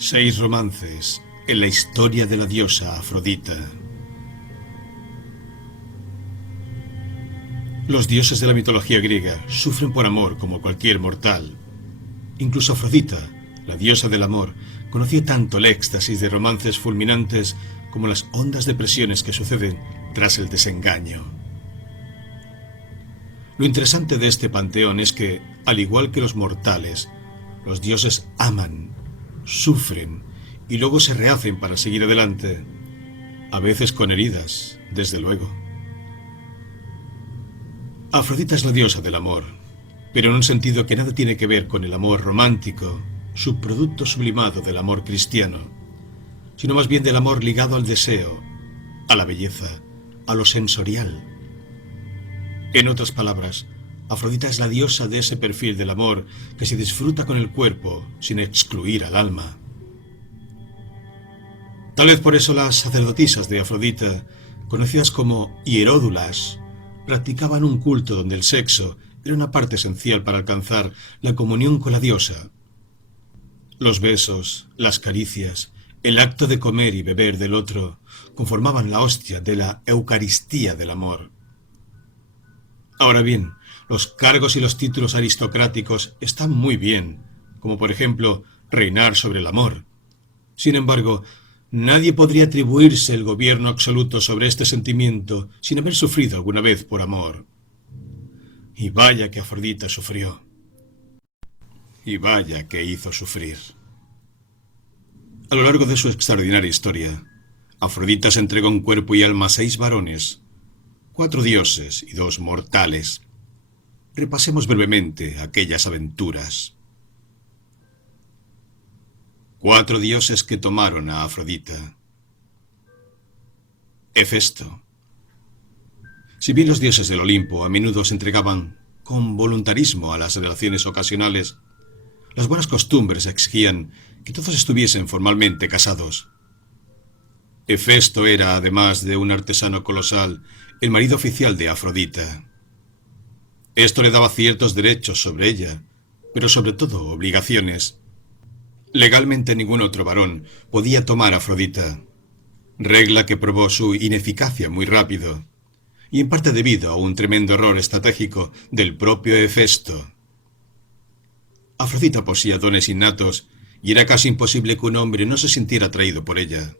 6 romances en la historia de la diosa Afrodita. Los dioses de la mitología griega sufren por amor como cualquier mortal. Incluso Afrodita, la diosa del amor, conocía tanto el éxtasis de romances fulminantes como las hondas depresiones que suceden tras el desengaño. Lo interesante de este panteón es que, al igual que los mortales, los dioses aman, sufren y luego se rehacen para seguir adelante, a veces con heridas, desde luego. Afrodita es la diosa del amor, pero en un sentido que nada tiene que ver con el amor romántico, subproducto sublimado del amor cristiano, sino más bien del amor ligado al deseo, a la belleza, a lo sensorial. En otras palabras, Afrodita es la diosa de ese perfil del amor que se disfruta con el cuerpo sin excluir al alma. Tal vez por eso las sacerdotisas de Afrodita, conocidas como hieródulas, practicaban un culto donde el sexo era una parte esencial para alcanzar la comunión con la diosa. Los besos, las caricias, el acto de comer y beber del otro conformaban la hostia de la Eucaristía del amor. Ahora bien, los cargos y los títulos aristocráticos están muy bien, como por ejemplo reinar sobre el amor. Sin embargo, nadie podría atribuirse el gobierno absoluto sobre este sentimiento sin haber sufrido alguna vez por amor. Y vaya que Afrodita sufrió. Y vaya que hizo sufrir. A lo largo de su extraordinaria historia, Afrodita se entregó en cuerpo y alma a 6 varones, 4 dioses y 2 mortales. Repasemos brevemente aquellas aventuras. 4 dioses que tomaron a Afrodita. Hefesto. Si bien los dioses del Olimpo a menudo se entregaban con voluntarismo a las relaciones ocasionales, las buenas costumbres exigían que todos estuviesen formalmente casados. Hefesto era, además de un artesano colosal, el marido oficial de Afrodita. Esto le daba ciertos derechos sobre ella, pero sobre todo obligaciones. Legalmente ningún otro varón podía tomar a Afrodita, regla que probó su ineficacia muy rápido, y en parte debido a un tremendo error estratégico del propio Hefesto. Afrodita poseía dones innatos y era casi imposible que un hombre no se sintiera atraído por ella.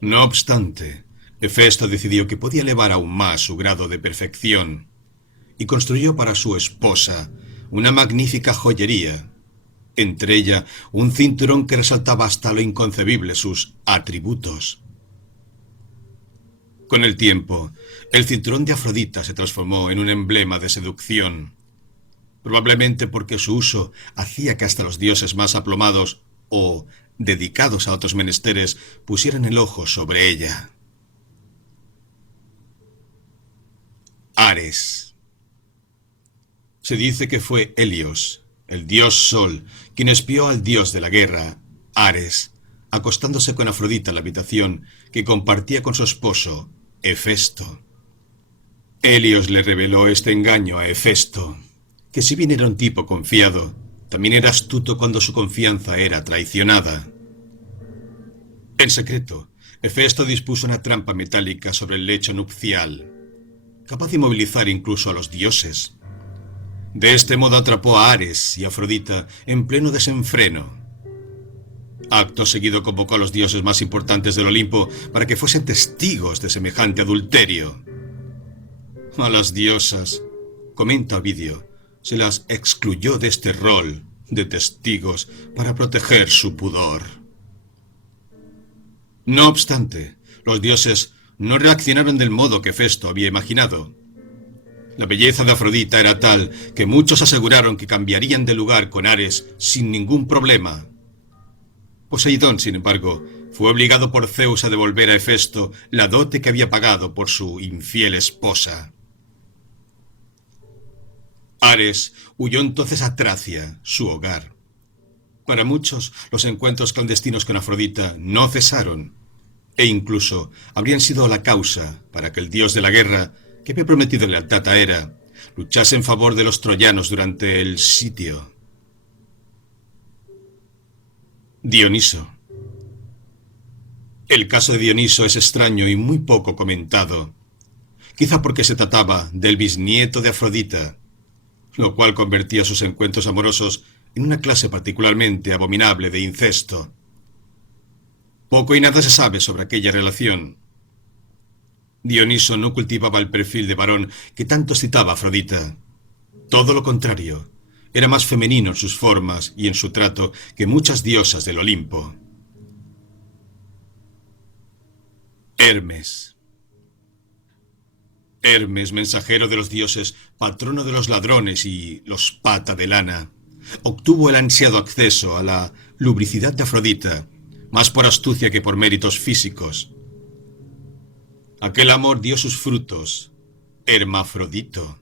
No obstante, Hefesto decidió que podía elevar aún más su grado de perfección y construyó para su esposa una magnífica joyería, entre ella un cinturón que resaltaba hasta lo inconcebible sus atributos. Con el tiempo, el cinturón de Afrodita se transformó en un emblema de seducción, probablemente porque su uso hacía que hasta los dioses más aplomados o dedicados a otros menesteres pusieran el ojo sobre ella. Ares. Se dice que fue Helios, el dios Sol, quien espió al dios de la guerra, Ares, acostándose con Afrodita en la habitación que compartía con su esposo, Hefesto. Helios le reveló este engaño a Hefesto, que si bien era un tipo confiado, también era astuto cuando su confianza era traicionada. En secreto, Hefesto dispuso una trampa metálica sobre el lecho nupcial, capaz de inmovilizar incluso a los dioses. De este modo atrapó a Ares y Afrodita en pleno desenfreno. Acto seguido convocó a los dioses más importantes del Olimpo para que fuesen testigos de semejante adulterio. A las diosas, comenta Ovidio, se las excluyó de este rol de testigos para proteger su pudor. No obstante, los dioses no reaccionaron del modo que Hefesto había imaginado. La belleza de Afrodita era tal que muchos aseguraron que cambiarían de lugar con Ares sin ningún problema. Poseidón, sin embargo, fue obligado por Zeus a devolver a Hefesto la dote que había pagado por su infiel esposa. Ares huyó entonces a Tracia, su hogar. Para muchos, los encuentros clandestinos con Afrodita no cesaron, e incluso habrían sido la causa para que el dios de la guerra, que había prometido lealtad a Hera, luchase en favor de los troyanos durante el sitio. Dioniso. El caso de Dioniso es extraño y muy poco comentado, quizá porque se trataba del bisnieto de Afrodita, lo cual convertía sus encuentros amorosos en una clase particularmente abominable de incesto. Poco y nada se sabe sobre aquella relación. Dioniso no cultivaba el perfil de varón que tanto excitaba a Afrodita. Todo lo contrario, era más femenino en sus formas y en su trato que muchas diosas del Olimpo. Hermes. Hermes, mensajero de los dioses, patrono de los ladrones y los pata de lana, obtuvo el ansiado acceso a la lubricidad de Afrodita, más por astucia que por méritos físicos. Aquel amor dio sus frutos, Hermafrodito,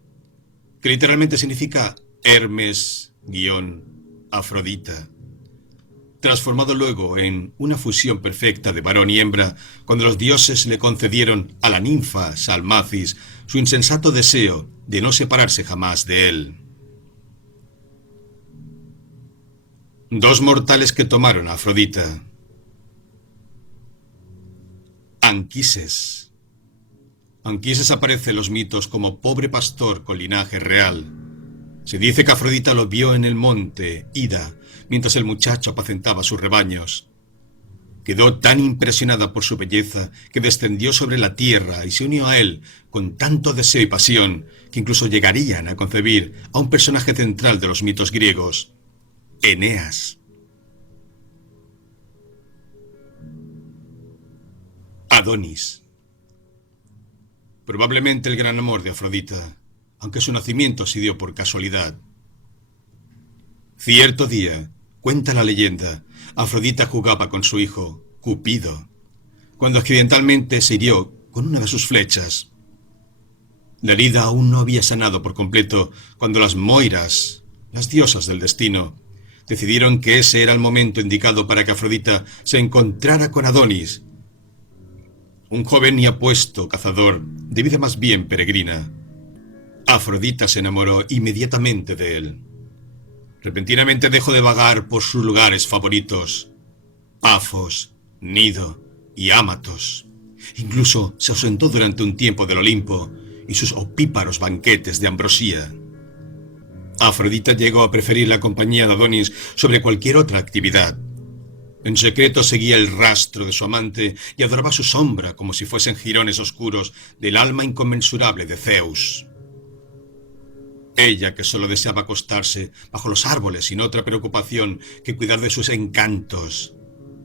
que literalmente significa Hermes-Afrodita, transformado luego en una fusión perfecta de varón y hembra, cuando los dioses le concedieron a la ninfa Salmacis su insensato deseo de no separarse jamás de él. Dos mortales que tomaron a Afrodita. Anquises. Anquises aparece en los mitos como pobre pastor con linaje real. Se dice que Afrodita lo vio en el monte Ida, mientras el muchacho apacentaba sus rebaños. Quedó tan impresionada por su belleza que descendió sobre la tierra y se unió a él con tanto deseo y pasión que incluso llegarían a concebir a un personaje central de los mitos griegos, Eneas. Adonis. Probablemente el gran amor de Afrodita, aunque su nacimiento se dio por casualidad. Cierto día, cuenta la leyenda, Afrodita jugaba con su hijo, Cupido, cuando accidentalmente se hirió con una de sus flechas. La herida aún no había sanado por completo cuando las Moiras, las diosas del destino, decidieron que ese era el momento indicado para que Afrodita se encontrara con Adonis, un joven y apuesto cazador de vida más bien peregrina. Afrodita se enamoró inmediatamente de él. Repentinamente dejó de vagar por sus lugares favoritos, Pafos, Nido y Ámatos. Incluso se ausentó durante un tiempo del Olimpo y sus opíparos banquetes de ambrosía. Afrodita llegó a preferir la compañía de Adonis sobre cualquier otra actividad. En secreto seguía el rastro de su amante y adoraba su sombra como si fuesen jirones oscuros del alma inconmensurable de Zeus. Ella, que solo deseaba acostarse bajo los árboles sin otra preocupación que cuidar de sus encantos,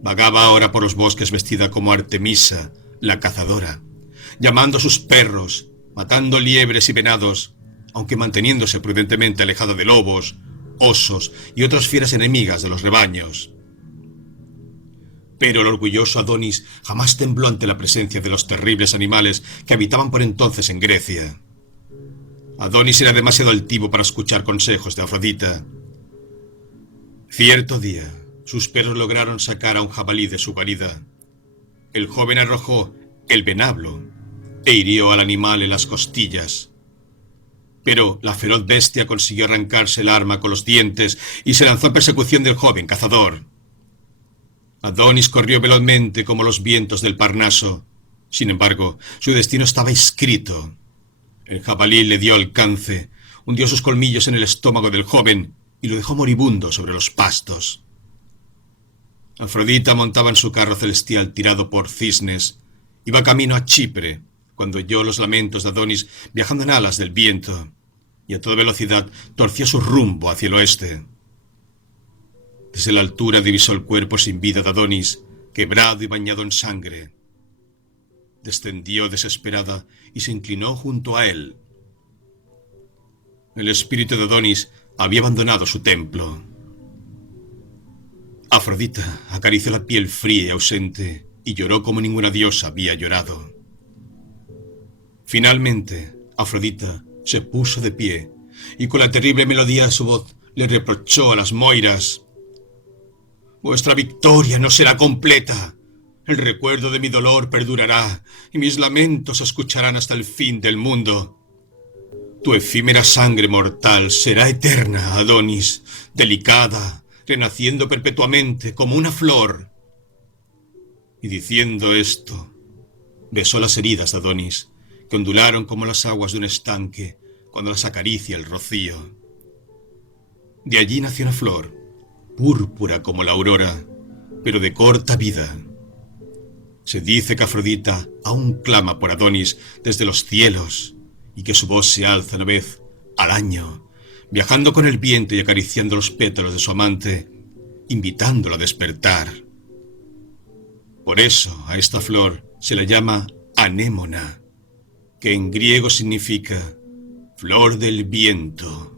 vagaba ahora por los bosques vestida como Artemisa, la cazadora, llamando a sus perros, matando liebres y venados, aunque manteniéndose prudentemente alejada de lobos, osos y otras fieras enemigas de los rebaños. Pero el orgulloso Adonis jamás tembló ante la presencia de los terribles animales que habitaban por entonces en Grecia. Adonis era demasiado altivo para escuchar consejos de Afrodita. Cierto día, sus perros lograron sacar a un jabalí de su guarida. El joven arrojó el venablo e hirió al animal en las costillas. Pero la feroz bestia consiguió arrancarse el arma con los dientes y se lanzó en persecución del joven cazador. Adonis corrió velozmente como los vientos del Parnaso. Sin embargo, su destino estaba escrito. El jabalí le dio alcance, hundió sus colmillos en el estómago del joven y lo dejó moribundo sobre los pastos. Afrodita montaba en su carro celestial tirado por cisnes. Iba camino a Chipre, cuando oyó los lamentos de Adonis viajando en alas del viento, y a toda velocidad torció su rumbo hacia el oeste. Desde la altura divisó el cuerpo sin vida de Adonis, quebrado y bañado en sangre. Descendió desesperada y se inclinó junto a él. El espíritu de Adonis había abandonado su templo. Afrodita acarició la piel fría y ausente y lloró como ninguna diosa había llorado. Finalmente, Afrodita se puso de pie y con la terrible melodía de su voz le reprochó a las Moiras: «Vuestra victoria no será completa. El recuerdo de mi dolor perdurará y mis lamentos se escucharán hasta el fin del mundo. Tu efímera sangre mortal será eterna, Adonis, delicada, renaciendo perpetuamente como una flor. Y diciendo esto, besó las heridas de Adonis, que ondularon como las aguas de un estanque cuando las acaricia el rocío. De allí nació una flor, púrpura como la aurora, pero de corta vida. Se dice que Afrodita aún clama por Adonis desde los cielos y que su voz se alza una vez al año, viajando con el viento y acariciando los pétalos de su amante, invitándolo a despertar. Por eso a esta flor se la llama anémona, que en griego significa flor del viento.